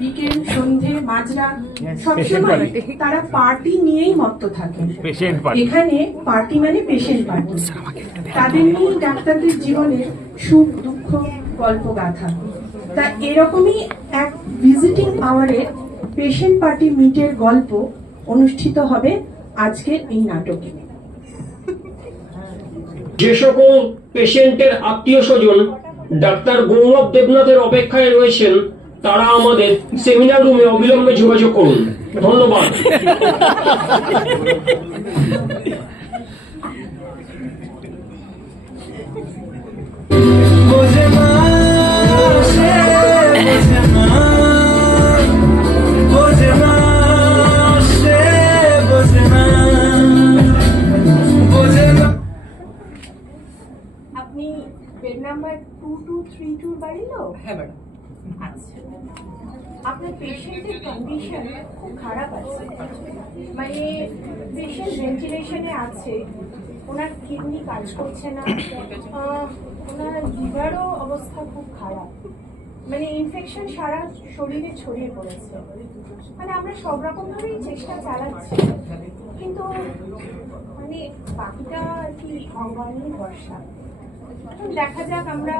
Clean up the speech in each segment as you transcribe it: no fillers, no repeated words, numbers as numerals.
বিকেল, সন্ধে, মাঝরাত সবসময় তারা পার্টি নিয়েই মত্ত থাকে। এখানে পার্টি মানে পেশেন্ট পার্টি। তাদের নিয়েই ডাক্তারদের জীবনের সুখ দুঃখ গল্প গাথা। তা এরকমই এক ভিজিটিং আওয়ারে পেশেন্ট পার্টি মিটের গল্প অনুষ্ঠিত হবে আজকের এই নাটকে। যে সকল পেশেন্টের আত্মীয় স্বজন ডাক্তার গৌরব দেবনাথের অপেক্ষায় রয়েছেন তারা আমাদের সেমিনার রুমে অবিলম্বে যোগাযোগ করুন। ধন্যবাদ। আপনি বেড নাম্বার 2232 বাড়ির লোক? হ্যাঁ ম্যাডাম। আচ্ছা, আপনার পেশেন্টের কন্ডিশন খুব খারাপ আছে, মানে পেশেন্ট ভেন্টিলেশনে আছে, ওনার কিডনি কাজ করছে না, ওনার লিভারও অবস্থা খুব খারাপ, মানে ইনফেকশন সারা শরীরে ছড়িয়ে পড়েছে। মানে আমরা সব রকম ভাবেই চেষ্টা চালাচ্ছি, কিন্তু মানে বাকিটা আর কি ভগবানের ভরসা। দেখা যাক, আমরা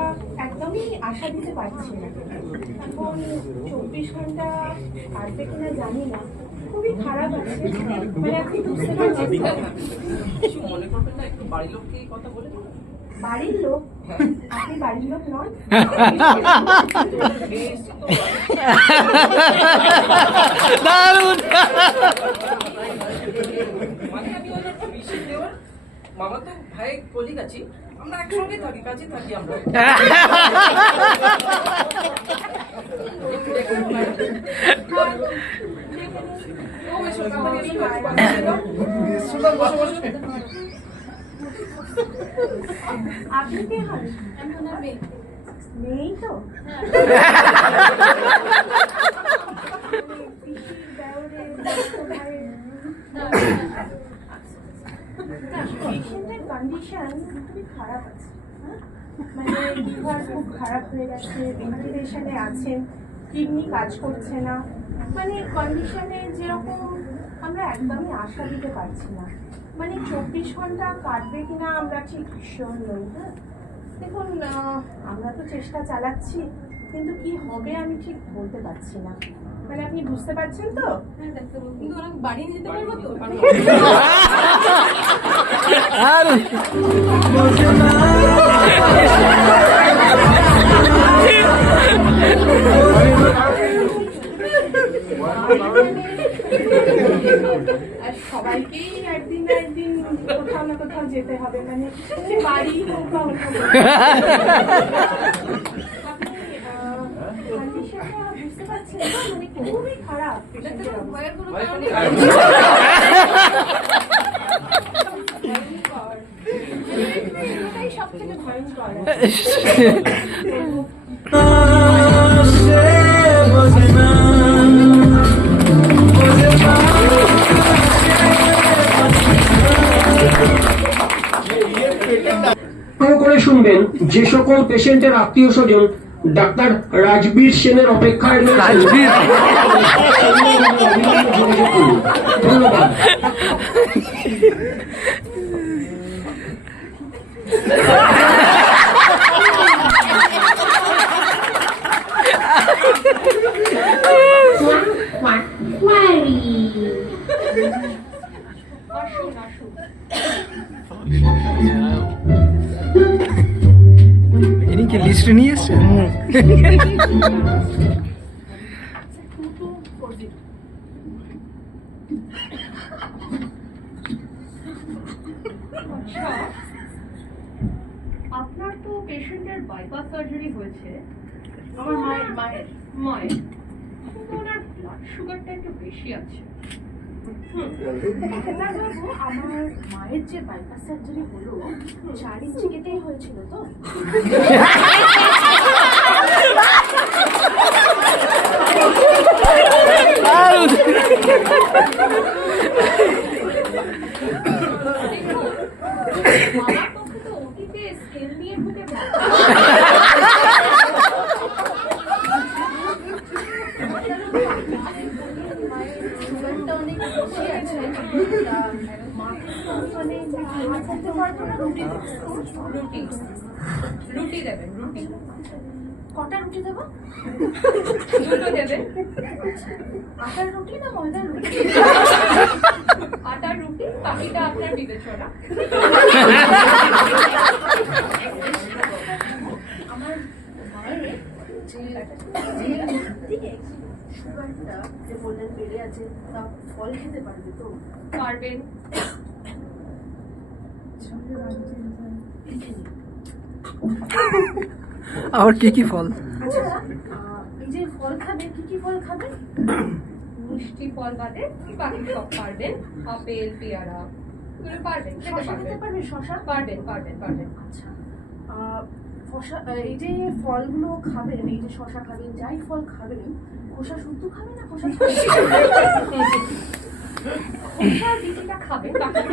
একদমই আশা দিতে পারছি না। এখন 24 ঘন্টা কাটবে কিনা জানি না, খুবই খারাপ আছে। মানে আপনি বুঝতে পারছেন কিছু মনে করবেন না, একটু বাড়ির লোককে কথা বলে দেবো। বাড়ির লোক? আপনি বাড়ির লোক নন? মানে আমি ওনার বিশেষ দেওয়ার মামা তো ভাই কলিগ আছি, আমরা একসঙ্গে থাকি, কাজে থাকি আমরা। আপনি কে হন? নেই তো? পেশেন্টের কন্ডিশন খুবই খারাপ আছে, মানে লিভার খুব খারাপ হয়ে গেছে, ভেন্টিলেশনে আছেন, কিডনি কাজ করছে না, মানে কন্ডিশনে যেরকম আমরা একদমই আশা দিতে পারছি না। মানে 24 ঘন্টা কাটবে কিনা আমরা ঠিক শিওর নই। হ্যাঁ, দেখুন, আমরা তো চেষ্টা চালাচ্ছি, কিন্তু কি হবে আমি ঠিক বলতে পারছি না। মানে আপনি বুঝতে পারছেন তো? হ্যাঁ ডাক্তারবাবু, কিন্তু ওনাকে বাড়ি নিয়ে যেতে পারবো তো? আর সবাইকেই একদিন না একদিন কোথাও না কোথাও যেতে হবে, মানে বাড়ি হোক বা অন্য কন্ডিশনটা বুঝতে পারছেন না, মানে খুবই খারাপ পেশেন্টের অবস্থা। ভয়ের কোনো কারণ নেই। এটাই সব থেকে ভয়ঙ্কর। করে শুনবেন যে সকল পেশেন্টের আত্মীয় স্বজন ডাক্তার রাজবীর সেনের অপেক্ষায় রয়েছেন যোগাযোগ করুন। ধন্যবাদ। ইনি কি লিস্ট নিয়ে এসছেন? আপনার তো পেশেন্টের বাইপাস সার্জারি হয়েছে, আমার মায়ের কিন্তু ওনার ব্লাড সুগারটা একটু বেশি আছে। ডাক্তারবাবু, আমার মায়ের যে বাইপাস সার্জারি হলো 4 ইঞ্চি কেটেই হয়েছিল তো? আমার পক্ষে তো ওটিতে স্কেল নিয়ে ঢুকে সুগারটা অনেক বেশি আছে, তা মাকে মানে ভাত খেতে পারবো না, রুটি রুটি রুটি দেবেন। রুটি কটা রুটি দেবো? দুটো দেবেন। আটার রুটি না ময়দার রুটি? আটার রুটি, বাকিটা আপনার বিবেচনা। আমার মায়ের যে সুগারটা যে বললেন বেড়ে আছে, তা ফল খেতে পারবে তো? পারবেন। আর কি কি ফল? আচ্ছা, এই যে ফল খাবেন, কি কি ফল খাবেন? মিষ্টি ফল বাদে বাকি সব পারবেন। আপেল, পেয়ারা এগুলো পারবেন, শশা খেতে পারবেন? শশা পারবেন পারবেন পারবেন। আচ্ছা, শশা, এই যে ফলগুলো খাবেন, এই যে শশা খাবেন, যাই ফল খাবেন, খোসা শুদ্ধ খাবেন না খোসা খোসা দিদিটা খাবেন, বাকিটা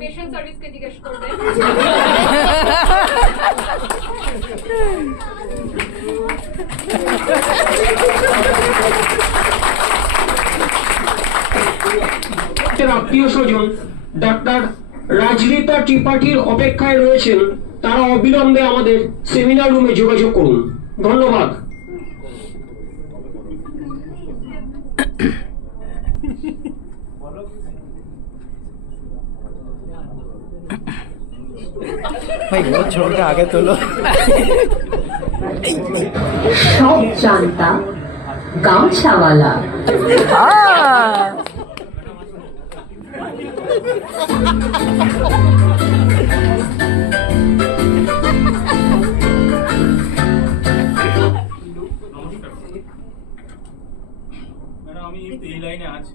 পেশেন্ট সার্ভিসকে জিজ্ঞেস করবেন। আত্মীয় স্বজন ডাক্তার রাজরিতা ত্রিপাঠীর অপেক্ষায় রয়েছেন, তারা অবিলম্বে আমাদের সেমিনার রুমে যোগাযোগ করুন। ধন্যবাদ। ভাই ও ছোটটা আগে তোলো। সব জানতা গামছাওয়ালা। আমি এই লাইনে আছি,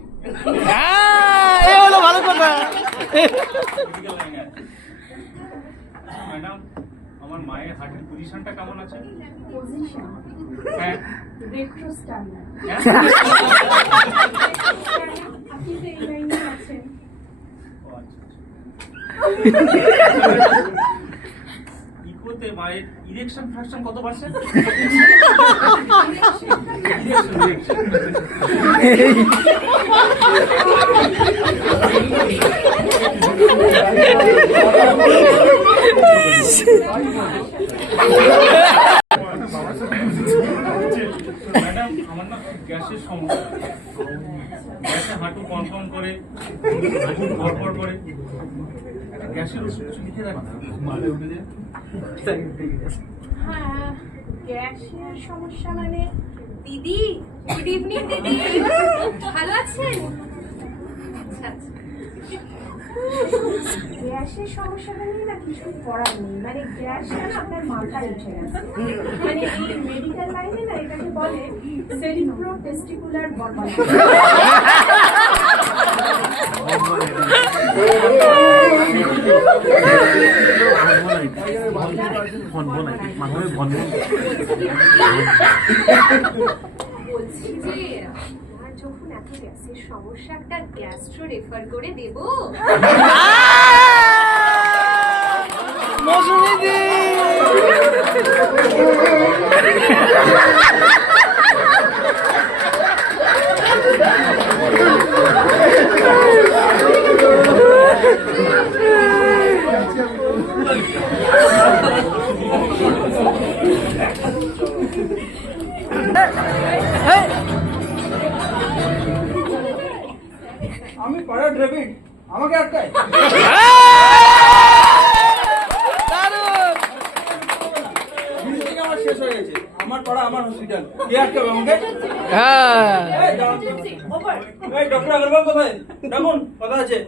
এ হলো ভালো কথা। মেডিকেল লাইনে আছি। ম্যাডাম, আমার মায়ের হার্টের পজিশনটা কেমন আছে? পজিশন হ্যাঁ, রেট্রো স্ট্যান্ডার্ড। হ্যাঁ? আপনি তো এই লাইনে আছেন। ও আচ্ছা। ইকোতে মায়ের ইরেকশন ফ্র্যাকশন কত পার্সেন্ট? ম্যাডাম, আমার না গ্যাসের সমস্যা, গ্যাসে হাঁটু কনফার্ম করে, হাঁটু গড়বড় করে। গ্যাসের ওষুধ কিছু লিখে দেন। হ্যাঁ, গ্যাসের সমস্যা মানে দিদি, গুড ইভিনিং দিদি, ভালো আছেন? আচ্ছা আচ্ছা, গ্যাসের সমস্যাটা নিয়ে না কিছু করার নেই, মানে গ্যাসটা না আপনার মাথায় উঠে গেছে। মানে এই মেডিকেল লাইনে না এটাকে বলে সেরিব্রো টেস্টিকুলার বলবাল। বলছি যে আমার যখন এত গ্যাসের সমস্যা, একটা গ্যাস্ট্রো রেফার করে দেবো? আমি পাড়ার ড্রেভিড, আমাকে আটকায়? মিটিং আমার শেষ হয়ে গেছে, আমার পাড়া আমার হসপিটাল, কে আটকাবে আমাকে? এই দাঁড়ান। এই ডক্টর আগরওয়াল কোথায়? ডাকুন, কথা আছে।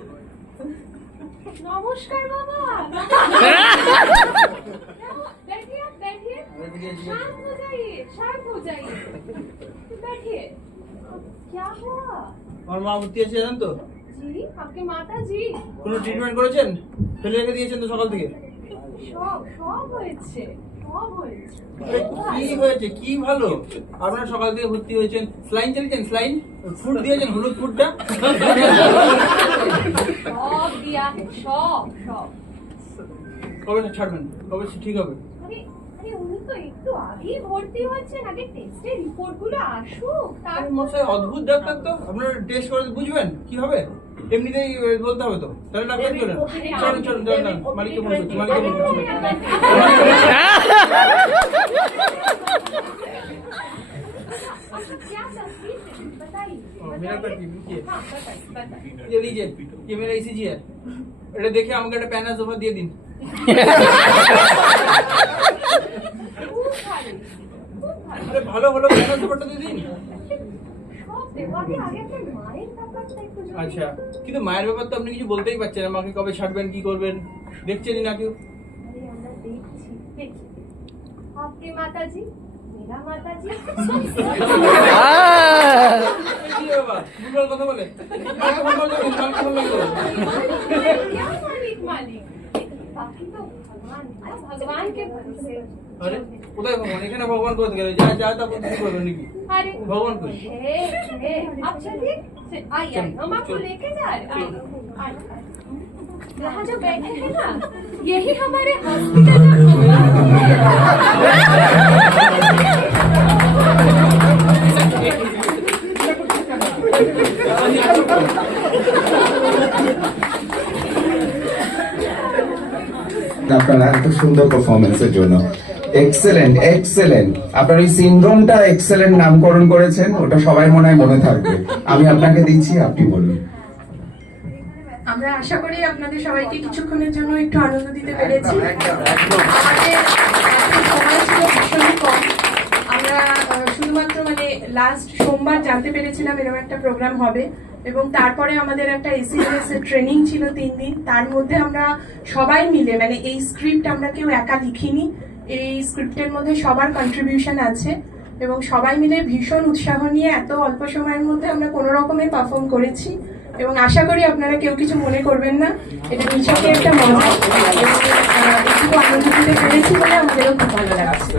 नमस्कार बाबा। बैठिए बैठिए, शांत हो जाइए, शांत हो जाइए, बैठिए। क्या हुआ? আমার মা ভর্তি আছে জানেন তো? जी, आपके माता जी কোনো ট্রিটমেন্ট করেছেন? ফেলে রেখে দিয়েছেন তো সকাল থেকে। সব সব হয়েছে, সব হয়েছে। কি হয়েছে? কি ভালো? আপনারা সকাল থেকে ভর্তি হয়েছেন, স্লাইন চালিয়েছেন, স্লাইন ফুড দিয়েছেন, হলুদ ফুডটা সব দিয়া সব সব কবে ছাড়বেন? কবে ঠিক হবে? আরে আরে উনি তো একটু আগেই ভর্তি হয়েছেন, আগে টেস্টের রিপোর্ট গুলো আসুক আরে তারপর মশাই অদ্ভুত ডাক্তার তো, আপনারা টেস্ট করে বুঝবেন কি হবে? এমনিতেই বলতে হবে তো, তাহলে ডাক্তার করেন। চলুন চলুন চলুন, মালিককে ফোন করছি, মালিককে ফোন করছি। क्या तस्वीर है? बताइए मेरा बताइए। तस्वीर, रुकिए। हाँ, बताइए बताइए। ये लीजिए, ये मेरा ECG है। এটা দেখে আমাকে একটা প্যানাস ওভার দিয়ে দিন। খুব ভালো, খুব ভালো। আরে ভালো ভালো প্যানাস ওভারটা দিয়ে দিন। সব দেখো, আগে আগে আপনার মায়ের ব্যাপারটা একটু যদি- আচ্ছা, কিন্তু মায়ের ব্যাপার তো আপনি কিছু বলতেই পারছেন না, মাকে কবে ছাড়বেন, কি করবেন, দেখছেনই না কেউ। अरे আমরা দেখছি দেখছি आपके माताजी मेरा माताजी কি বাবা, ভুলভাল কথা বলে। মাকে ফোন করে দিন, মাকে ফোন করে দিন। क्या मालिक मालिक बाकी तो भगवान भगवान के भरोसे আরে কোথায় ভগবান? এখানে ভগবান কোথায় গেল? যা যা তা বলতে করবেন নাকি? अरे भगवान कोई? आप चलिए आइए हम आपको लेके जा रहे हैं आइए यहाँ जो बैठे हैं ना यही हमारे हॉस्पिटल আপনারা এত সুন্দর পারফরমেন্সের জন্য এক্সেলেন্ট এক্সেলেন্ট। আপনার এই সিনড্রোমটা এক্সেলেন্ট নামকরণ করেছেন, ওটা সবাই মনে হয় মনে থাকবে। আমি আপনাকে দিচ্ছি, আপনি বলুন। আমরা আশা করি আপনাদের সবাইকে কিছুক্ষণের জন্য একটু আনন্দ দিতে পেরেছি। আমাদের সময় ছিল ভীষণই কম। আমরা শুধুমাত্র মানে লাস্ট সোমবার জানতে পেরেছিলাম এরকম একটা প্রোগ্রাম হবে, এবং তারপরে আমাদের একটা ACLS এর ট্রেনিং ছিল 3 দিন। তার মধ্যে আমরা সবাই মিলে মানে এই স্ক্রিপ্ট আমরা কেউ একা লিখিনি, এই স্ক্রিপ্টের মধ্যে সবার কন্ট্রিবিউশন আছে, এবং সবাই মিলে ভীষণ উৎসাহ নিয়ে এত অল্প সময়ের মধ্যে আমরা কোনো রকমে পারফর্ম করেছি, এবং আশা করি আপনারা কেউ কিছু মনে করবেন না। এটা নিছকই একটা মজা, এবং একটু আনন্দ দিতে পেরেছি বলে আমাদেরও খুব ভালো লাগছে।